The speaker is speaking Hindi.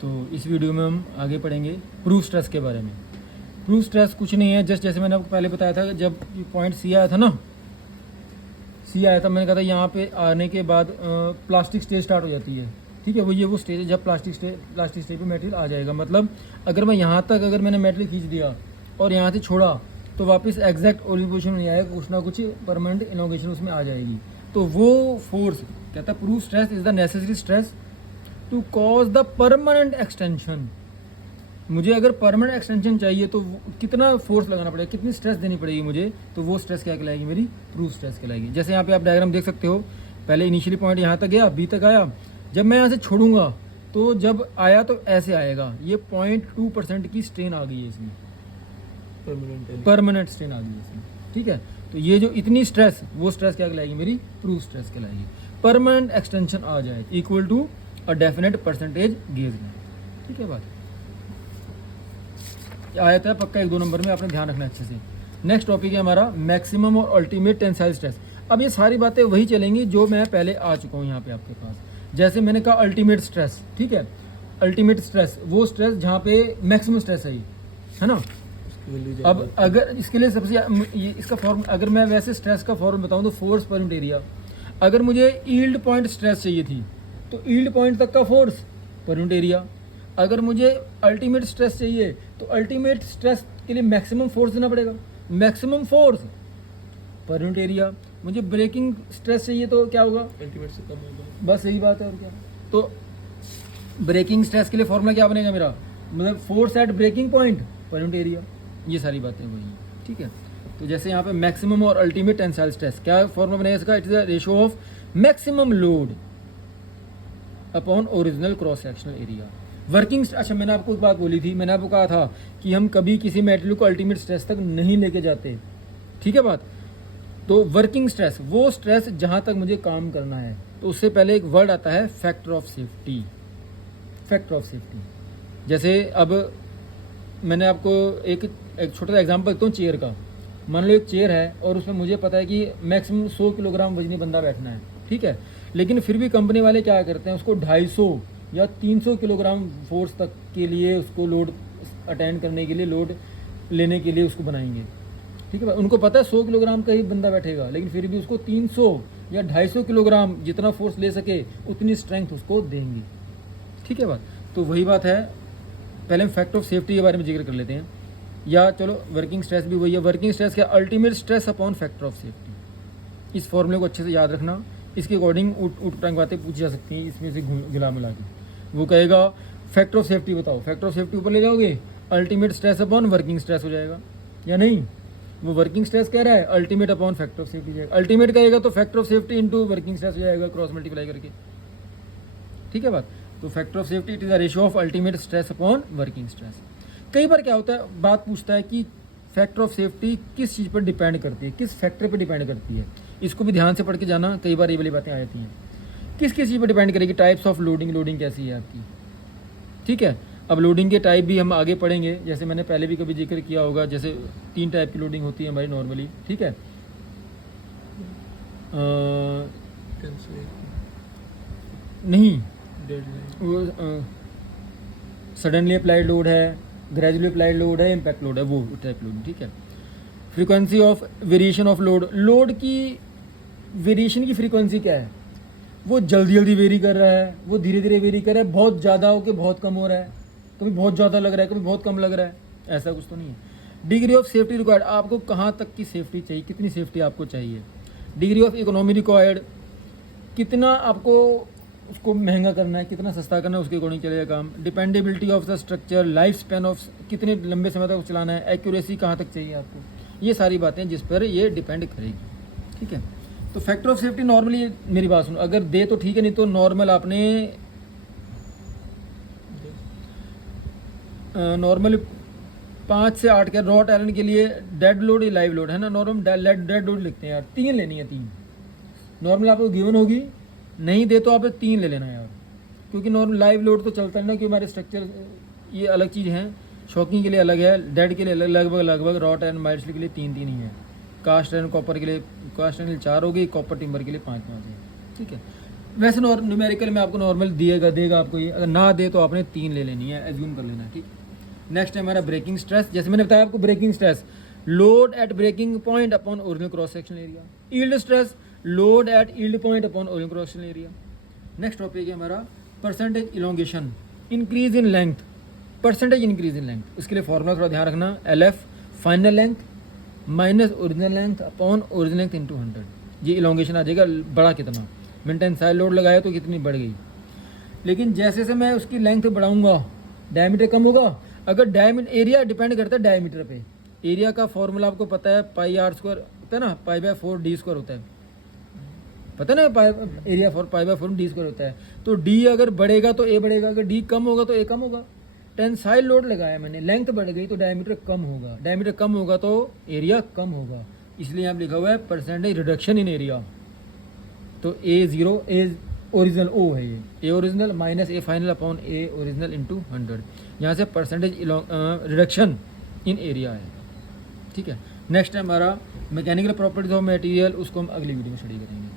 तो इस वीडियो में हम आगे पढ़ेंगे प्रूफ स्ट्रेस के बारे में। प्रूफ स्ट्रेस कुछ नहीं है, जस्ट जैसे मैंने आपको पहले बताया था, जब पॉइंट सी आया था ना, सी आया था, मैंने कहा था यहाँ पे आने के बाद प्लास्टिक स्टेज स्टार्ट हो जाती है। ठीक है, वो स्टेज है जब प्लास्टिक स्टेज पे मटेरियल आ जाएगा। मतलब अगर मैं यहाँ तक अगर मैंने मटेरियल खींच दिया और यहाँ से छोड़ा तो वापस एग्जैक्ट ओरिजिनल पोजीशन में नहीं आएगा, कुछ ना कुछ परमानेंट इनोगेशन उसमें आ जाएगी। तो वो फोर्स कहता है proof stress is the necessary stress to cause the permanent extension. मुझे अगर परमानेंट एक्सटेंशन चाहिए तो कितना फोर्स लगाना पड़ेगा, कितनी स्ट्रेस देनी पड़ेगी मुझे, तो वो स्ट्रेस क्या कहलाएगी, मेरी प्रूफ स्ट्रेस कहलाएगी। जैसे यहाँ पे आप डायग्राम देख सकते हो, पहले इनिशियली पॉइंट यहाँ तक गया, बी तक आया, जब मैं यहाँ से छोड़ूंगा तो जब आया तो ऐसे आएगा, ये 0.2% की स्ट्रेन आ गई है इसमें, परमानेंट स्ट्रेन आ गई है इसमें। ठीक है, तो ये जो इतनी स्ट्रेस, वो स्ट्रेस क्या कहलाएगी, मेरी प्रूफ स्ट्रेस कहलाएगी। परमानेंट एक्सटेंशन आ जाए equal to a definite percentage gauge में। ठीक है, बात आया था पक्का 1-2 नंबर में, आपने ध्यान रखना अच्छे से। नेक्स्ट टॉपिक है हमारा मैक्सिमम और अल्टीमेट टेंसाइल स्ट्रेस। अब ये सारी बातें वही चलेंगी जो मैं पहले आ चुका हूँ यहाँ पे आपके पास। जैसे मैंने कहा अल्टीमेट स्ट्रेस, ठीक है, अल्टीमेट स्ट्रेस वो स्ट्रेस जहाँ पे मैक्सिमम स्ट्रेस है ना। अब अगर इसके लिए सबसे इसका फॉर्म, अगर मैं वैसे स्ट्रेस का फॉर्म बताऊँ तो फोर्स पर यूनिट एरिया। अगर मुझे यील्ड पॉइंट स्ट्रेस चाहिए थी तो यील्ड पॉइंट तक का फोर्स पर यूनिट एरिया। अगर मुझे अल्टीमेट स्ट्रेस चाहिए तो अल्टीमेट स्ट्रेस के लिए मैक्सिमम फोर्स देना पड़ेगा, मैक्सिमम फोर्स पर यूनिट एरिया। मुझे ब्रेकिंग स्ट्रेस चाहिए तो क्या होगा, अल्टीमेट से कम होगा, बस यही बात है और क्या। तो ब्रेकिंग स्ट्रेस के लिए फॉर्मूला क्या बनेगा मेरा, मतलब force at breaking point per unit area. ये सारी बातें वही हैं। ठीक है, तो जैसे यहाँ पे मैक्सिमम और अल्टीमेट टेंसाइल स्ट्रेस, क्या फॉर्मूला बनेगा इसका, it is the ratio of maximum load upon original cross sectional area. Working, अच्छा मैंने आपको एक बात बोली थी, मैंने आपको कहा था कि हम कभी किसी मेटेरियल को अल्टीमेट स्ट्रेस तक नहीं लेके जाते। ठीक है बात। तो वर्किंग स्ट्रेस वो स्ट्रेस जहाँ तक मुझे काम करना है, तो उससे पहले एक वर्ड आता है factor of safety. Factor of safety, जैसे अब मैंने आपको एक छोटा सा एग्जांपल देता हूँ चेयर का। मान लो एक चेयर है और उसमें मुझे पता है कि मैक्सिमम 100 किलोग्राम वजनी बंदा बैठना है। ठीक है, लेकिन फिर भी कंपनी वाले क्या करते हैं, उसको 250 या 300 किलोग्राम फोर्स तक के लिए उसको लोड अटेंड करने के लिए, लोड लेने के लिए उसको बनाएंगे। ठीक है, उनको पता है 100 किलोग्राम का ही बंदा बैठेगा, लेकिन फिर भी उसको 300 या 250 किलोग्राम जितना फोर्स ले सके उतनी स्ट्रेंथ उसको देंगे। ठीक है बात। तो वही बात है, पहले हम फैक्टर ऑफ सेफ्टी के बारे में जिक्र कर लेते हैं, या चलो वर्किंग स्ट्रेस भी वही है। वर्किंग स्ट्रेस क्या, ultimate stress upon factor of safety. इस फॉर्मूले को अच्छे से याद रखना, इसके अकॉर्डिंग उठ टांग बातें पूछी जा सकती हैं इसमें से गिला मिला के। वो कहेगा फैक्टर ऑफ सेफ्टी बताओ, फैक्टर ऑफ सेफ्टी ऊपर ले जाओगे, ultimate stress upon working stress हो जाएगा या नहीं। वो वर्किंग स्ट्रेस कह रहा है, ultimate upon factor of safety जाएगा। अल्टीमेट कहेगा तो factor of safety into working stress हो जाएगा, क्रॉस मल्टीप्लाई करके। ठीक है बात। तो factor of safety it is the ratio of ultimate stress upon working stress. कई बार क्या होता है, बात पूछता है कि फैक्टर ऑफ सेफ्टी किस चीज़ पर डिपेंड करती है, किस फैक्टर पर डिपेंड करती है। इसको भी ध्यान से पढ़ के जाना, कई बार ये वाली बातें आ जाती हैं। किस किस चीज़ पर डिपेंड करेगी, टाइप्स ऑफ लोडिंग, लोडिंग कैसी है आपकी। ठीक है, अब लोडिंग के टाइप भी हम आगे पढ़ेंगे, जैसे मैंने पहले भी कभी जिक्र किया होगा। जैसे 3 टाइप की लोडिंग होती है हमारी नॉर्मली। ठीक है, नहीं वो सडनली अप्लाइड लोड है, ग्रेजुअली अप्लाइड लोड है, इम्पैक्ट लोड है, वो टाइप लोडिंग। ठीक है, frequency of variation of load, load की वेरिएशन की फ्रीक्वेंसी क्या है, वो जल्दी जल्दी वेरी कर रहा है, वो धीरे धीरे वेरी कर रहा है, बहुत ज़्यादा हो के बहुत कम हो रहा है, कभी बहुत ज़्यादा लग रहा है, कभी बहुत कम लग रहा है, ऐसा कुछ तो नहीं है। डिग्री ऑफ सेफ्टी रिक्वायर्ड, आपको कहाँ तक की सेफ्टी चाहिए, कितनी सेफ्टी आपको चाहिए। डिग्री ऑफ इकोनॉमी रिक्वायर्ड, कितना आपको उसको महंगा करना है, कितना सस्ता करना है, उसके अकॉर्डिंग चलेगा काम। Dependability of the structure, life span of, कितने लंबे समय तक चलाना है, एक्यूरेसी कहाँ तक चाहिए आपको, ये सारी बातें जिस पर ये डिपेंड करेगी। ठीक है, तो फैक्टर ऑफ सेफ्टी नॉर्मली, मेरी बात सुनो, अगर दे तो ठीक है, नहीं तो नॉर्मल आपने नॉर्मल 5 से 8 के रॉट आयरन के लिए डेड लोड या लाइव लोड है ना, नॉर्मल डेड लोड लिखते हैं यार, 3 लेनी है, 3 नॉर्मल आपको गिवन होगी, नहीं दे तो आप 3 ले लेना यार, क्योंकि नॉर्मल लाइव लोड तो चलता है ना, क्योंकि हमारे स्ट्रक्चर ये अलग चीज़ है, शॉकिंग के लिए अलग है, डेड के लिए लगभग रॉट आयरन माइल्स के लिए 3 ही है, कास्ट आयरन कॉपर के लिए, कास्ट आयरन 4 होगी, कॉपर टिम्बर के लिए 5 है। ठीक है, वैसे न्यूमेरिकल में आपको नॉर्मल देगा आपको ये, अगर ना दे तो आपने 3 ले लेनी है, एज्यूम कर लेना है, ठीक। नेक्स्ट है हमारा ब्रेकिंग स्ट्रेस। जैसे मैंने बताया आपको breaking stress, load at breaking point upon original cross sectional area. Yield stress, load at yield point upon original cross sectional area. Next topic है हमारा percentage elongation, increase in length, percentage increase in length. इसके लिए फॉर्मूला थोड़ा ध्यान रखना, LF final length minus original length upon original length into 100। ये इलोंगेशन आ जाएगा बड़ा कितना, मैंने टेंसाइल लोड लगाया तो कितनी बढ़ गई। लेकिन जैसे जैसे मैं उसकी लेंथ बढ़ाऊंगा डायमीटर कम होगा। अगर डायमीटर, एरिया डिपेंड करता है डायमीटर पे। एरिया का फॉर्मूला आपको पता है, पाई r स्क्वायर होता है ना, पाई/4 d स्क्वायर होता है, पता है ना, एरिया फॉर पाई/4 d स्क्वायर होता है। तो d अगर बढ़ेगा तो a बढ़ेगा, अगर d कम होगा तो a कम होगा। टेंसाइल लोड लगाया मैंने, लेंथ बढ़ गई तो डायमीटर कम होगा, डायमीटर कम होगा तो एरिया कम होगा। इसलिए यहाँ लिखा हुआ है परसेंटेज रिडक्शन इन एरिया। तो A0 ए ओरिजिनल O है, ये A original minus A final upon A original into 100। यहाँ से परसेंटेज रिडक्शन इन एरिया है, ठीक है। नेक्स्ट है हमारा मैकेनिकल प्रॉपर्टीज ऑफ मटेरियल, उसको हम अगली वीडियो में स्टडी करेंगे।